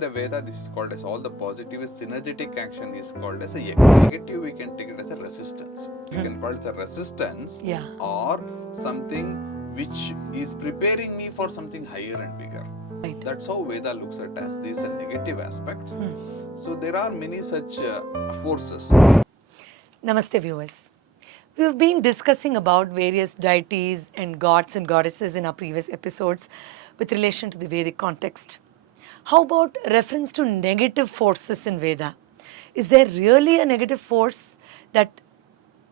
The Veda, this is called as all the positive synergetic action is called as a yajna. Negative, we can take it as a resistance. We can call it as a resistance or something which is preparing me for something higher and bigger. Right. That's how Veda looks at as these are negative aspects. So there are many such forces. Namaste viewers. We've been discussing about various deities and gods and goddesses in our previous episodes with relation to the Vedic context. How about reference to negative forces in Veda? Is there really a negative force that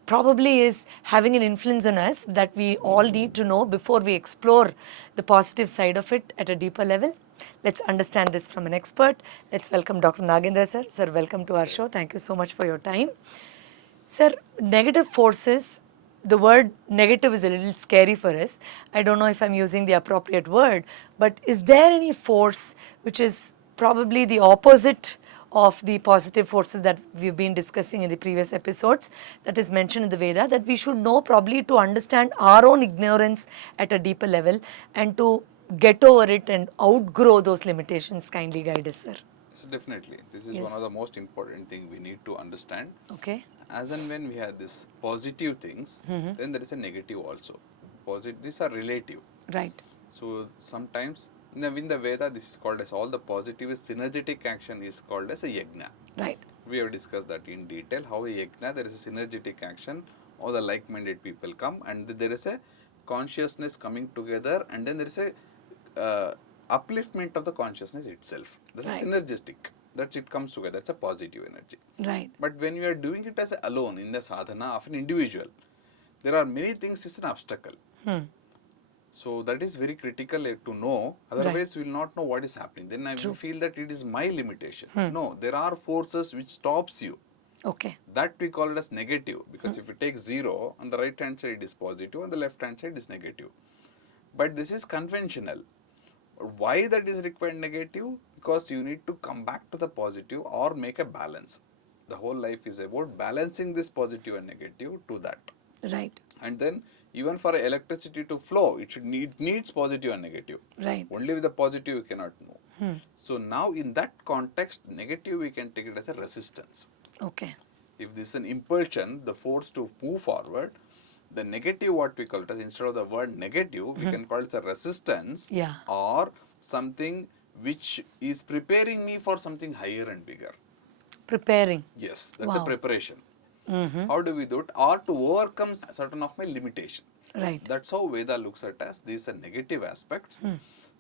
probably is having an influence on us that we all need to know before we explore the positive side of it at a deeper level? Let's understand this from an expert. Let's welcome Dr. Nagendra sir. Sir, welcome to our show. Thank you so much for your time. Sir, negative forces, the word negative is a little scary for us. I don't know if I'm using the appropriate word, but is there any force which is probably the opposite of the positive forces that we've been discussing in the previous episodes that is mentioned in the Veda that we should know probably to understand our own ignorance at a deeper level and to get over it and outgrow those limitations? Kindly guide us, sir. So definitely, this is one of the most important thing we need to understand. Okay. As and when we have this positive things, then there is a negative also. These are relative. Right. So sometimes in the Veda, this is called as all the positive synergetic action is called as a yajna. Right. We have discussed that in detail. How a yajna, there is a synergetic action, all the like-minded people come, and there is a consciousness coming together, and then there is a upliftment of the consciousness itself. That's synergistic. That's it comes together. That's a positive energy. Right. But when you are doing it as alone in the sadhana of an individual, there are many things is an obstacle. So that is very critical to know. Otherwise, we will not know what is happening. Then I will feel that it is my limitation. No, there are forces which stops you. Okay. That we call it as negative, because if you take 0, on the right hand side it is positive, on the left hand side is negative. But this is conventional. Why that is required negative? Because you need to come back to the positive or make a balance. The whole life is about balancing this positive and negative to that. Right. And then even for electricity to flow, it needs positive and negative. Right. Only with the positive you cannot move. So now in that context, negative we can take it as a resistance. Okay. If this is an impulsion, the force to move forward, the negative, what we call it as, instead of the word negative, we can call it a resistance or something which is preparing me for something higher and bigger. Preparing. Yes, that's a preparation. How do we do it? Or to overcome certain of my limitation. Right. That's how Veda looks at as these are negative aspects.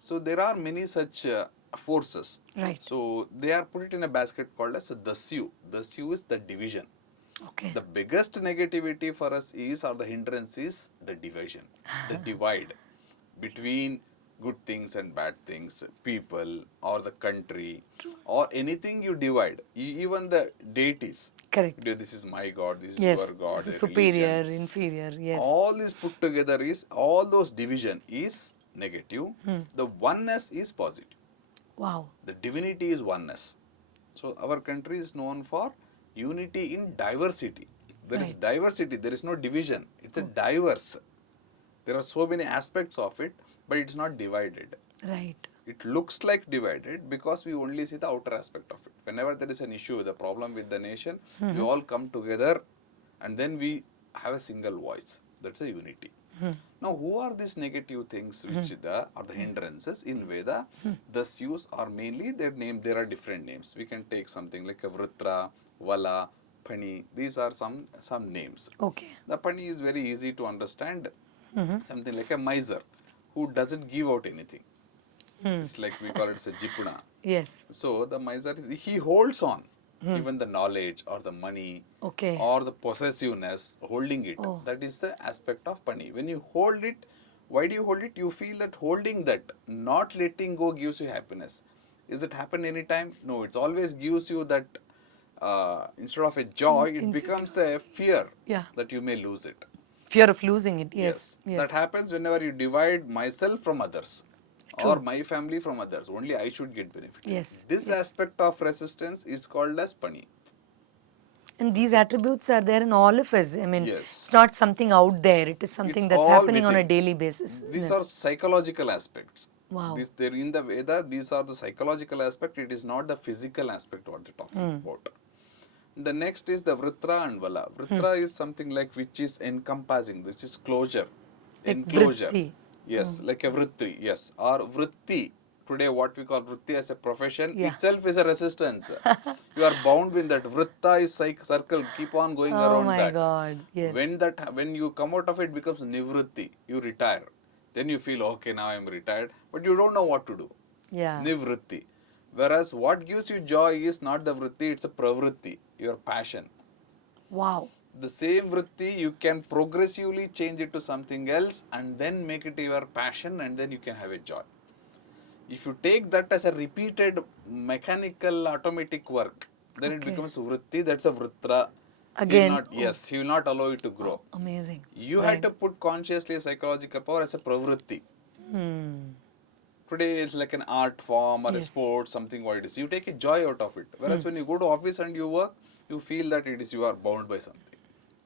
So there are many such forces. Right. So they are put it in a basket called as dasyu. Dasyu is the division. Okay. The biggest negativity for us is, or the hindrance is, the division, the divide between good things and bad things, people or the country or anything you divide, even the deities. Correct. This is my God, this is your God, This is a superior, religion. inferior, yes. All this put together is, all those division is negative. The oneness is positive. Wow. The divinity is oneness. So our country is known for unity in diversity. There is diversity, there is no division. It's a diverse. There are so many aspects of it, but it's not divided. Right. It looks like divided because we only see the outer aspect of it. Whenever there is an issue, the problem with the nation, we all come together and then we have a single voice. That's a unity. Now, who are these negative things which are the hindrances in Veda? The Dasyus are mainly their name. There are different names. We can take something like a Vrtra, Vala, Pani. These are some names. Okay. The Pani is very easy to understand. Something like a miser who doesn't give out anything. It's like we call it as a jipuna. Yes. So the miser, he holds on. Even the knowledge or the money or the possessiveness, holding it. That is the aspect of Pani. When you hold it, why do you hold it? You feel that holding that, not letting go gives you happiness. Is it happen anytime? No, it always gives you that, instead of a joy, it becomes a fear that you may lose it. Fear of losing it, yes. That happens whenever you divide myself from others. Or my family from others. Only I should get benefit. Yes. This aspect of resistance is called as Pani. And these attributes are there in all of us. I mean, Yes. it's not something out there. It is something It's that's all happening on a within. daily basis. These are psychological aspects. Wow. They're in the Veda, these are the psychological aspect, it is not the physical aspect what they're talking about. The next is the Vritra and Vala. Vritra is something like which is encompassing, which is closure, Like enclosure. vritti. Yes, like a vritti, yes. Or vritti. Today what we call vritti as a profession Yeah. itself is a resistance. You are bound with that. Vritta is circle, keep on going Oh around my that. God. Yes. When you come out of it becomes nivritti, you retire. Then you feel okay, now I am retired, but you don't know what to do. Yeah. Nivritti. Whereas what gives you joy is not the vritti, it's a pravritti, your passion. Wow. The same vritti you can progressively change it to something else and then make it your passion, and then you can have a joy. If you take that as a repeated mechanical automatic work, then it Okay. becomes vritti, that's a vritra. He will Again. not, yes, he will not allow you to grow. Amazing. You had Right. to put consciously a psychological power as a pravritti. Hmm. Today it's like an art form or a Yes. sport, something what it is. You take a joy out of it. Whereas when you go to office and you work, you feel that it is you are bound by something.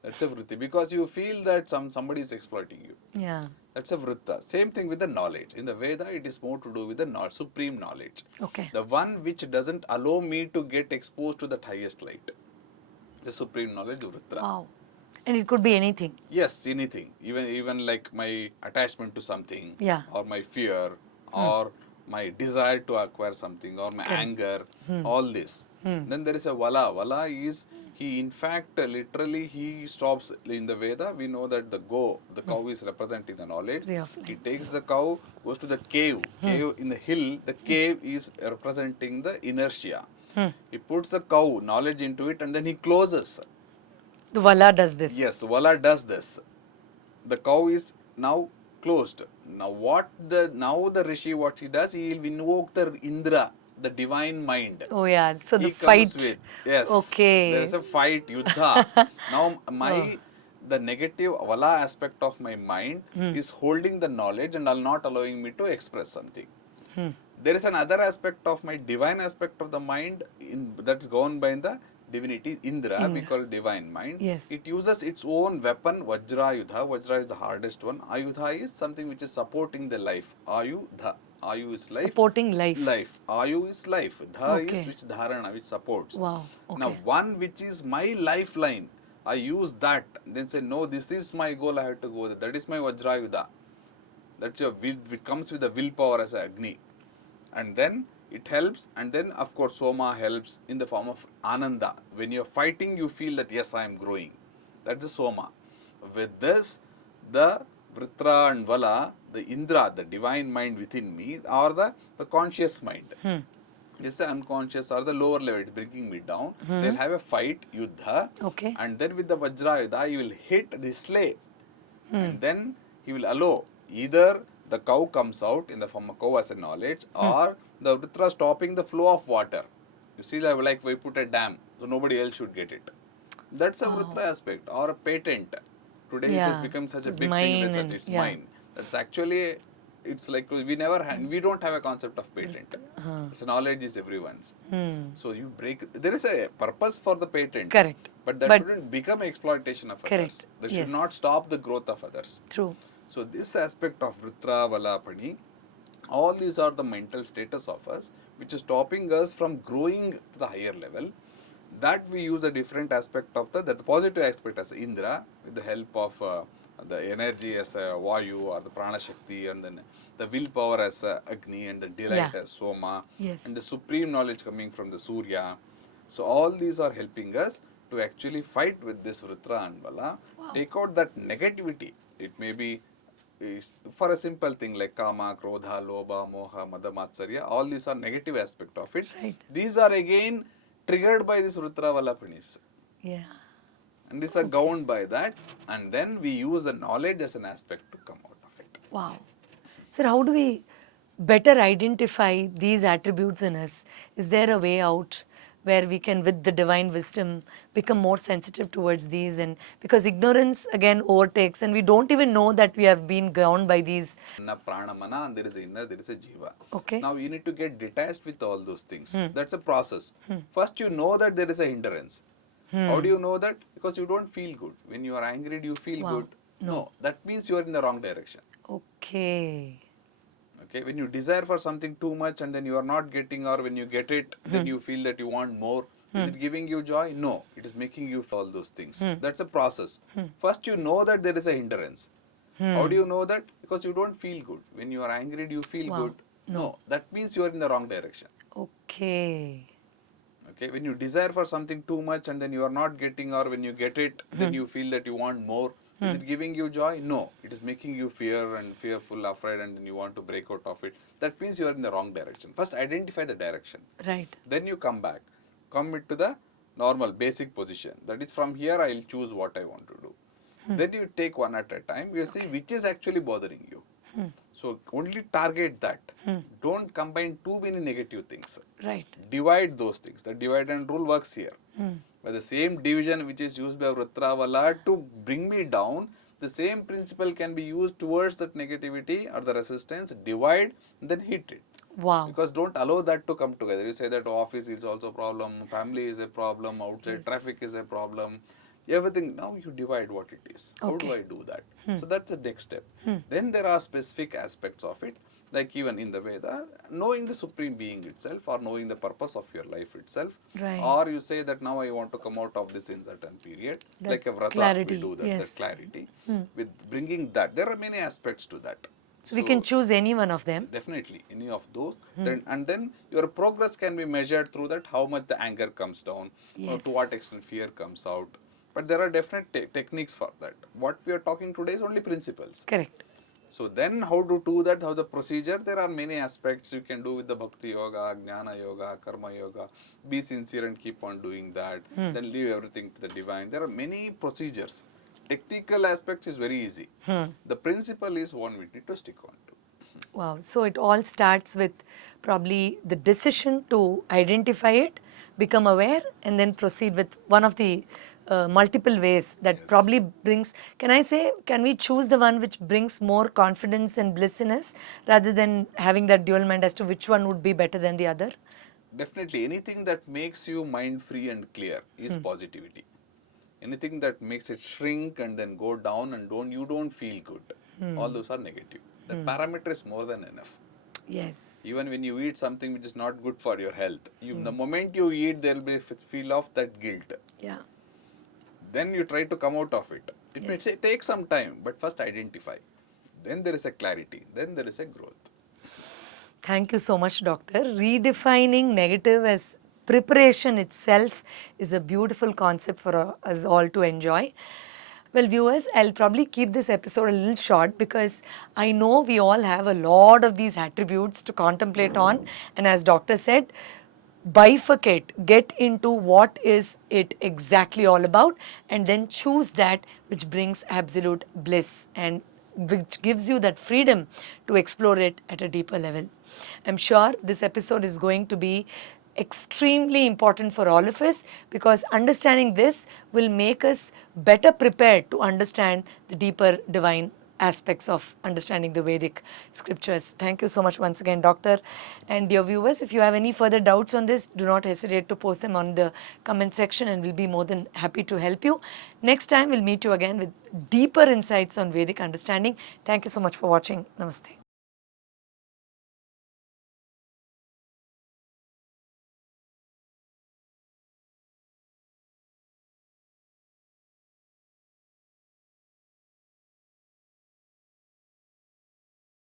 That's a vritti because you feel that somebody is exploiting you. Yeah. That's a vritta. Same thing with the knowledge. In the Veda, it is more to do with the supreme knowledge. Okay. The one which doesn't allow me to get exposed to that highest light. The supreme knowledge, the vritta. Wow. And it could be anything. Yes, anything. Even like my attachment to something, Yeah. or my fear, or my desire to acquire something, or my Correct. anger, all this. Then there is a Vala. Vala is he in fact literally he stops in the Veda. We know that the cow is representing the knowledge. Ray of He light. takes the cow, goes to the cave. Cave in the hill. The cave is representing the inertia. He puts the cow knowledge into it, and then he closes. The Vala does this. Yes, Vala does this. The cow is now closed. Now the rishi what he does, he will invoke the Indra, the divine mind. Oh yeah. So the He comes fight. with yes. There Okay. is a fight, yuddha. Now Oh. the negative Vala aspect of my mind is holding the knowledge and not allowing me to express something. There is another aspect of my divine aspect of the mind that's gone by the divinity Indra, we call divine mind. Yes. It uses its own weapon, Vajrayudha. Vajra is the hardest one. Ayudha is something which is supporting the life. Ayudha. Ayu is life. Supporting life. Life. Ayu is life. Dha is Okay. which dharana, which supports. Wow. Now, Okay. one which is my lifeline, I use that. Then say, no, this is my goal, I have to go there. That is my Vajrayudha. That's your will, it comes with the willpower as a Agni. And then it helps, and then of course Soma helps in the form of Ananda. When you're fighting, you feel that yes, I am growing. That's the Soma. With this, the Vritra and Vala, the Indra, the divine mind within me, or the conscious mind. This is the unconscious or the lower level, it's bringing me down. They'll have a fight, Yuddha, Okay. and then with the Vajrayudha, you will hit the slay. And then he will allow either the cow comes out in the form of cow as a knowledge, or the Vritra stopping the flow of water. You see, like we put a dam, so nobody else should get it. That's a Vritra aspect, or a patent. Today it has Yeah. become such a It's big mine thing, research, and- it's yeah. mine. That's actually, it's like we don't have a concept of patent. So knowledge is everyone's. So you there is a purpose for the patent. Correct. But that But- shouldn't become exploitation of Correct. others. That should Yes. not stop the growth of others. True. So this aspect of Vritra, Vala, Pani, all these are the mental status of us, which is stopping us from growing to the higher level. That we use a different aspect of the positive aspect as Indra, with the help of the energy as a Vayu or the Prana Shakti, and then the willpower as Agni, and the delight Yeah. as Soma, Yes. and the supreme knowledge coming from the Surya. So all these are helping us to actually fight with this Vritra and Vala, take out that negativity. It may be for a simple thing like Kama, Krodha, Lobha, Moha, Mada, Matsarya, all these are negative aspect of it. Right. These are again triggered by this Vritra Vala Panis. Yeah. And these are governed by that, and then we use the knowledge as an aspect to come out of it. Wow. Sir, how do we better identify these attributes in us? Is there a way out where we can, with the divine wisdom, become more sensitive towards these? And because ignorance again overtakes, and we don't even know that we have been bound by these. Anna, Prana, Mana, and there is a inner, there is a Jiva. Okay. Now you need to get detached with all those things. That's a process. First, you know that there is a hindrance. How do you know that? Because you don't feel good. When you are angry, do you feel Wow. good? No. That means you are in the wrong direction. Okay. Okay, when you desire for something too much and then you are not getting, or when you get it, then you feel that you want more. Is it giving you joy? No, it is making you feel all those things. That's a process. First, you know that there is a hindrance. How do you know that? Because you don't feel good. When you are angry, do you feel Wow. good? No, that means you are in the wrong direction. Okay. Okay, when you desire for something too much and then you are not getting, or when you get it, then you feel that you want more. Is it giving you joy? No, it is making you fear and fearful, afraid, and then you want to break out of it. That means you are in the wrong direction. First, identify the direction. Right. Then you come back, come into the normal basic position. That is, from here I'll choose what I want to do. Then you take one at a time. You see which is actually bothering you. So only target that. Don't combine too many negative things. Right. Divide those things. The divide and rule works here. By the same division which is used by Vrtra Vala to bring me down, the same principle can be used towards that negativity or the resistance. Divide, then hit it. Wow. Because don't allow that to come together. You say that office is also a problem, family is a problem, outside traffic is a problem, everything. Now you divide what it is. How do Okay. I do that? So that's the next step. Then there are specific aspects of it, like even in the Veda, knowing the Supreme Being itself, or knowing the purpose of your life itself. Right. Or you say that now I want to come out of this in certain period, That like a vrata, clarity, we do that, yes. that clarity. With bringing that, there are many aspects to that. So we can choose any one of them. Definitely, any of those. Then your progress can be measured through that, how much the anger comes down, or to what extent fear comes out. But there are definite techniques for that. What we are talking today is only principles. Correct. So then how to do that, how the procedure, there are many aspects you can do with the Bhakti Yoga, Jnana Yoga, Karma Yoga. Be sincere and keep on doing that. Then leave everything to the divine. There are many procedures. Technical aspects is very easy. The principle is one we need to stick on to. Wow. So it all starts with probably the decision to identify it, become aware, and then proceed with one of the multiple ways that probably brings. Can I say, can we choose the one which brings more confidence and bliss in us rather than having that dual mind as to which one would be better than the other? Definitely, anything that makes you mind free and clear is positivity. Anything that makes it shrink and then go down and you don't feel good, all those are negative. The parameter is more than enough. Yes. Even when you eat something which is not good for your health, the moment you eat, there will be a feel of that guilt. Yeah. Then you try to come out of it. It may take some time, but first identify. Then there is a clarity. Then there is a growth. Thank you so much, Doctor. Redefining negative as preparation itself is a beautiful concept for us all to enjoy. Well, viewers, I'll probably keep this episode a little short because I know we all have a lot of these attributes to contemplate on. And as Doctor said, bifurcate, get into what is it exactly all about, and then choose that which brings absolute bliss and which gives you that freedom to explore it at a deeper level. I'm sure this episode is going to be extremely important for all of us because understanding this will make us better prepared to understand the deeper divine aspects of understanding the Vedic scriptures. Thank you so much once again, Doctor. And dear viewers, if you have any further doubts on this, do not hesitate to post them on the comment section and we'll be more than happy to help you. Next time, we'll meet you again with deeper insights on Vedic understanding. Thank you so much for watching. Namaste.